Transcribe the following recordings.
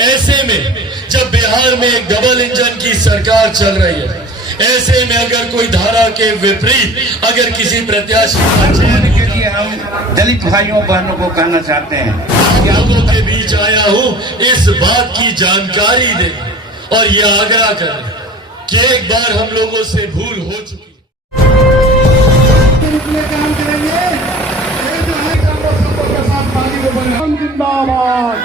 ऐसे में जब बिहार में एक डबल इंजन की सरकार चल रही है, ऐसे में अगर कोई धारा के विपरीत अगर किसी प्रत्याशी का चयन के लिए हम दलित भाइयों बहनों को कहना चाहते हैं, आप लोगों के बीच आया हूं इस बात की जानकारी दे और ये आग्रह करें कि एक बार हम लोगों से भूल हो चुकी काम करेंगे। जिंदाबाद,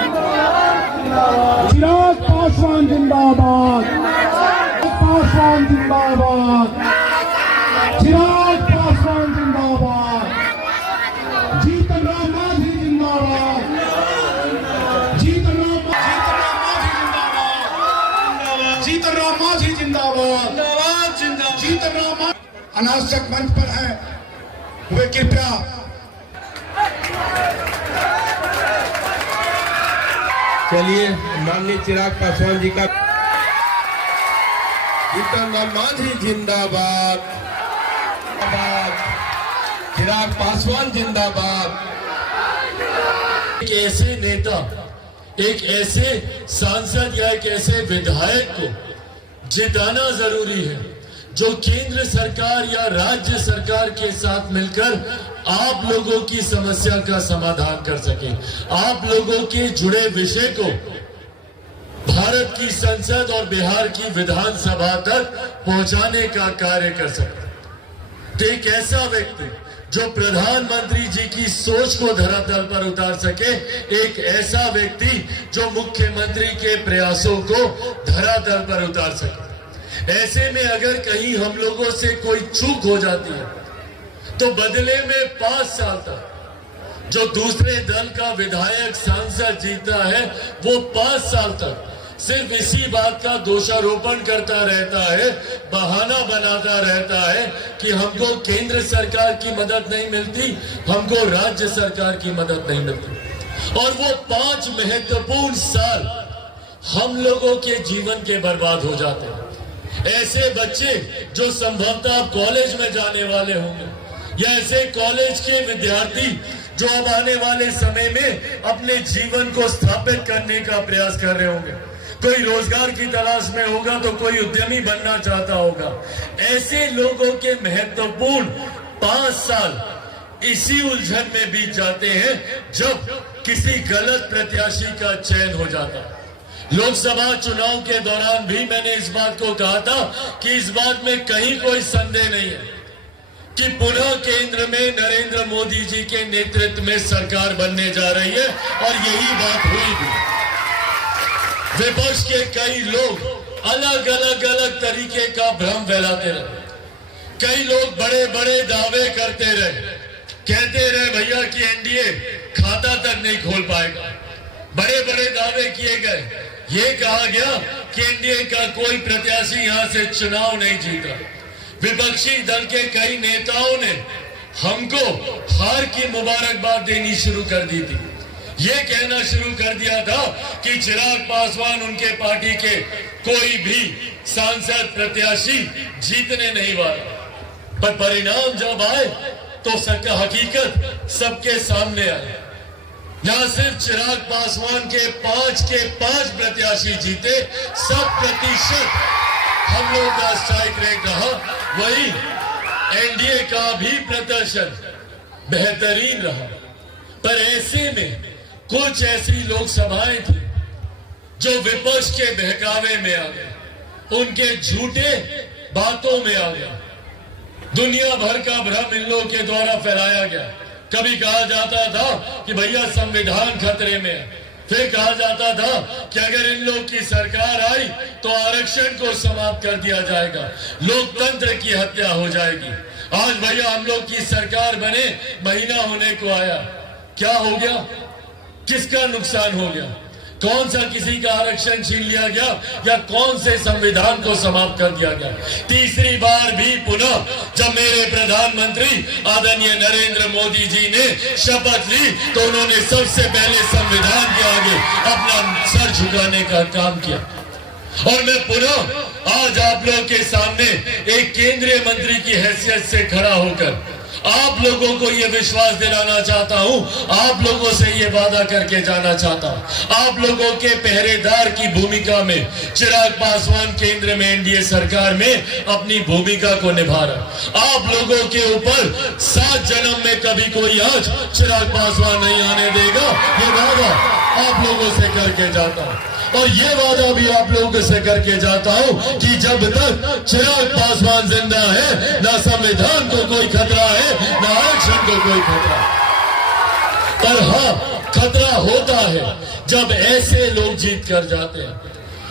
चिराग पासवान जिंदाबाद, पासवान जिंदाबाद, चिराग पासवान जिंदाबाद, जीतन राम मांझी जिंदाबाद, जीतन राम मांझी जिंदाबाद, जीतन राम अनावश्यक मंच पर है, वे कृपया चलिए माननीय चिराग पासवान जी का जीतन राम मांझी जिंदाबाद, चिराग पासवान जिंदाबाद। एक ऐसे नेता, एक ऐसे सांसद या एक ऐसे विधायक को जिताना जरूरी है जो केंद्र सरकार या राज्य सरकार के साथ मिलकर आप लोगों की समस्या का समाधान कर सके, आप लोगों के जुड़े विषय को भारत की संसद और बिहार की विधानसभा तक पहुंचाने का कार्य कर सके। तो एक ऐसा व्यक्ति जो प्रधानमंत्री जी की सोच को धरातल पर उतार सके, एक ऐसा व्यक्ति जो मुख्यमंत्री के प्रयासों को धरातल पर उतार सके। ऐसे में अगर कहीं हम लोगों से कोई चूक हो जाती है तो बदले में 5 साल तक जो दूसरे दल का विधायक सांसद जीता है वो 5 साल तक सिर्फ इसी बात का दोषारोपण करता रहता है, बहाना बनाता रहता है कि हमको केंद्र सरकार की मदद नहीं मिलती, हमको राज्य सरकार की मदद नहीं मिलती। और वो 5 महत्वपूर्ण साल हम लोगों के जीवन के बर्बाद हो जाते हैं। ऐसे बच्चे जो संभवतः कॉलेज में जाने वाले होंगे या ऐसे कॉलेज के विद्यार्थी जो अब आने वाले समय में अपने जीवन को स्थापित करने का प्रयास कर रहे होंगे, कोई रोजगार की तलाश में होगा तो कोई उद्यमी बनना चाहता होगा, ऐसे लोगों के महत्वपूर्ण 5 साल इसी उलझन में बीत जाते हैं जब किसी गलत प्रत्याशी का चयन हो जाता है। लोकसभा चुनाव के दौरान भी मैंने इस बात को कहा था कि इस बात में कहीं कोई संदेह नहीं है कि पुनः केंद्र में नरेंद्र मोदी जी के नेतृत्व में सरकार बनने जा रही है और यही बात हुई भी। विपक्ष के कई लोग अलग अलग तरीके का भ्रम फैलाते रहे, कई लोग बड़े बड़े दावे करते रहे, कहते रहे भैया कि एनडीए खाता तक नहीं खोल पाएगा, बड़े बड़े दावे किए गए, ये कहा गया कि एनडीए का कोई प्रत्याशी यहां से चुनाव नहीं जीता। विपक्षी दल के कई नेताओं ने हमको हार की मुबारकबाद देनी शुरू कर दी थी, ये कहना शुरू कर दिया था कि चिराग पासवान उनके पार्टी के कोई भी सांसद प्रत्याशी जीतने नहीं वाला। पर परिणाम जब आए तो हकीकत सबके सामने आई। यहां सिर्फ चिराग पासवान के 5 प्रत्याशी जीते, 100% हम लोग का स्ट्राइक रेट रहा। वही एनडीए का भी प्रदर्शन बेहतरीन रहा। पर ऐसे में कुछ ऐसी लोकसभाएं थी जो विपक्ष के बहकावे में आ गए, उनके झूठे बातों में आ गया, दुनिया भर का भ्रम इन लोगों के द्वारा फैलाया गया। कभी कहा जाता था कि भैया संविधान खतरे में है, फिर कहा जाता था कि अगर इन लोग की सरकार आई तो आरक्षण को समाप्त कर दिया जाएगा, लोकतंत्र की हत्या हो जाएगी। आज भैया हम लोग की सरकार बने महीना होने को आया, क्या हो गया, किसका नुकसान हो गया, कौन सा किसी का आरक्षण छीन लिया गया या कौन से संविधान को समाप्त कर दिया गया। तीसरी बार भी पुनः जब मेरे प्रधानमंत्री आदरणीय नरेंद्र मोदी जी ने शपथ ली तो उन्होंने सबसे पहले संविधान के आगे अपना सर झुकाने का काम किया। और मैं पुनः आज आप लोगों के सामने एक केंद्रीय मंत्री की हैसियत से खड़ा होकर आप लोगों को ये विश्वास दिलाना चाहता हूं, आप लोगों से ये वादा करके जाना चाहता हूं, आप लोगों के पहरेदार की भूमिका में चिराग पासवान केंद्र में एनडीए सरकार में अपनी भूमिका को निभा रहा। आप लोगों के ऊपर 7 जन्म में कभी कोई आंच चिराग पासवान नहीं आने देगा, ये वादा आप लोगों से करके जाता हूं। और ये वादा भी आप लोगों से करके जाता हूं कि जब तक चिराग पासवान जिंदा है, ना संविधान को कोई खतरा है, ना आरक्षण को कोई खतरा। पर हाँ, खतरा होता है जब ऐसे लोग जीत कर जाते हैं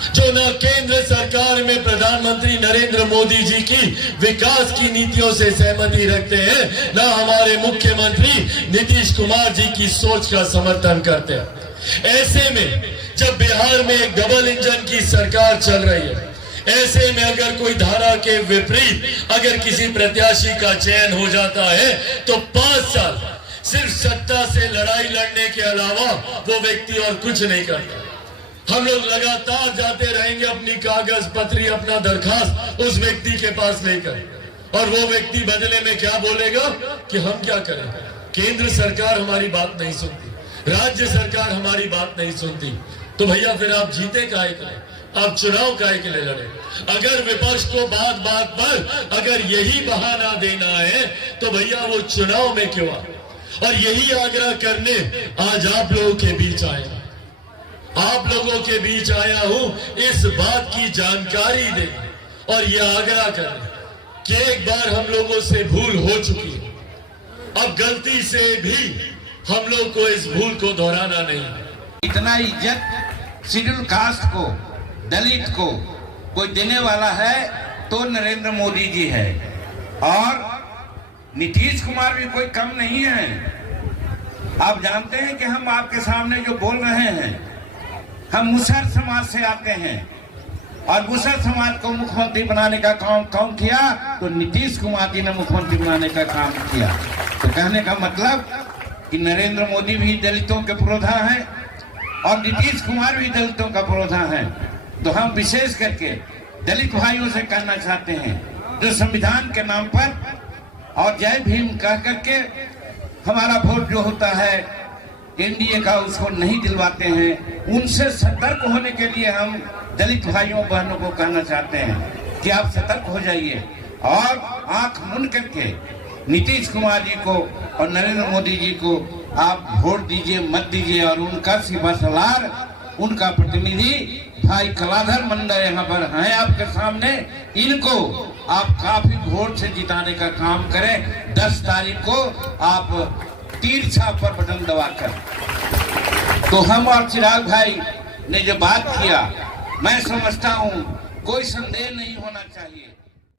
जो ना केंद्र सरकार में प्रधानमंत्री नरेंद्र मोदी जी की विकास की नीतियों से सहमति रखते हैं, ना हमारे मुख्यमंत्री नीतीश कुमार जी की सोच का समर्थन करते हैं। ऐसे में जब बिहार में एक डबल इंजन की सरकार चल रही है, ऐसे में अगर कोई धारा के विपरीत अगर किसी प्रत्याशी का चयन हो जाता है तो 5 साल सिर्फ सत्ता से लड़ाई लड़ने के अलावा वो व्यक्ति और कुछ नहीं करता। हम लोग लगातार जाते रहेंगे अपनी कागज पत्री, अपना दरखास्त उस व्यक्ति के पास लेकर, और वो व्यक्ति बदले में क्या बोलेगा कि हम क्या करें, केंद्र सरकार हमारी बात नहीं सुनती, राज्य सरकार हमारी बात नहीं सुनती। तो भैया फिर आप जीते काहे के लिए, आप चुनाव काहे के लिए लड़े? अगर विपक्ष को बात बात पर अगर यही बहाना देना है तो भैया वो चुनाव में क्यों आए? और यही आग्रह करने आज आप लोगों के बीच आया, आप लोगों के बीच आया हूं इस बात की जानकारी दे और यह आग्रह करने कि एक बार हम लोगों से भूल हो चुकी है, अब गलती से भी हम लोग को इस भूल को दोहराना नहीं है। इतना इज्जत शेड्यूल कास्ट को, दलित को कोई देने वाला है तो नरेंद्र मोदी जी है, और नीतीश कुमार भी कोई कम नहीं है। आप जानते हैं कि हम आपके सामने जो बोल रहे हैं, हम मुसहर समाज से आते हैं, और मुसहर समाज को मुख्यमंत्री बनाने का काम कौन किया? तो नीतीश कुमार जी ने मुख्यमंत्री बनाने का काम किया। तो कहने का मतलब कि नरेंद्र मोदी भी दलितों के पुरोधा है और नीतीश कुमार भी दलितों का पुरोधा है। तो हम विशेष करके दलित भाइयों से कहना चाहते हैं, जो संविधान के नाम पर और जय भीम कह करके हमारा वोट जो होता है एनडीए का उसको नहीं दिलवाते हैं, उनसे सतर्क होने के लिए हम दलित भाइयों बहनों को कहना चाहते हैं कि आप सतर्क हो जाइए और आंख मूंद करके नीतीश कुमार जी को और नरेंद्र मोदी जी को आप वोट दीजिए, मत दीजिए। और उनका सीमा सलार, उनका प्रतिनिधि भाई कलाधर मंडल यहाँ पर हैं आपके सामने, इनको आप काफी वोट से जिताने का काम करें। 10 तारीख को आप तीर छाप पर बटन दबाकर। तो हम और चिराग भाई ने जो बात किया, मैं समझता हूँ कोई संदेह नहीं होना चाहिए।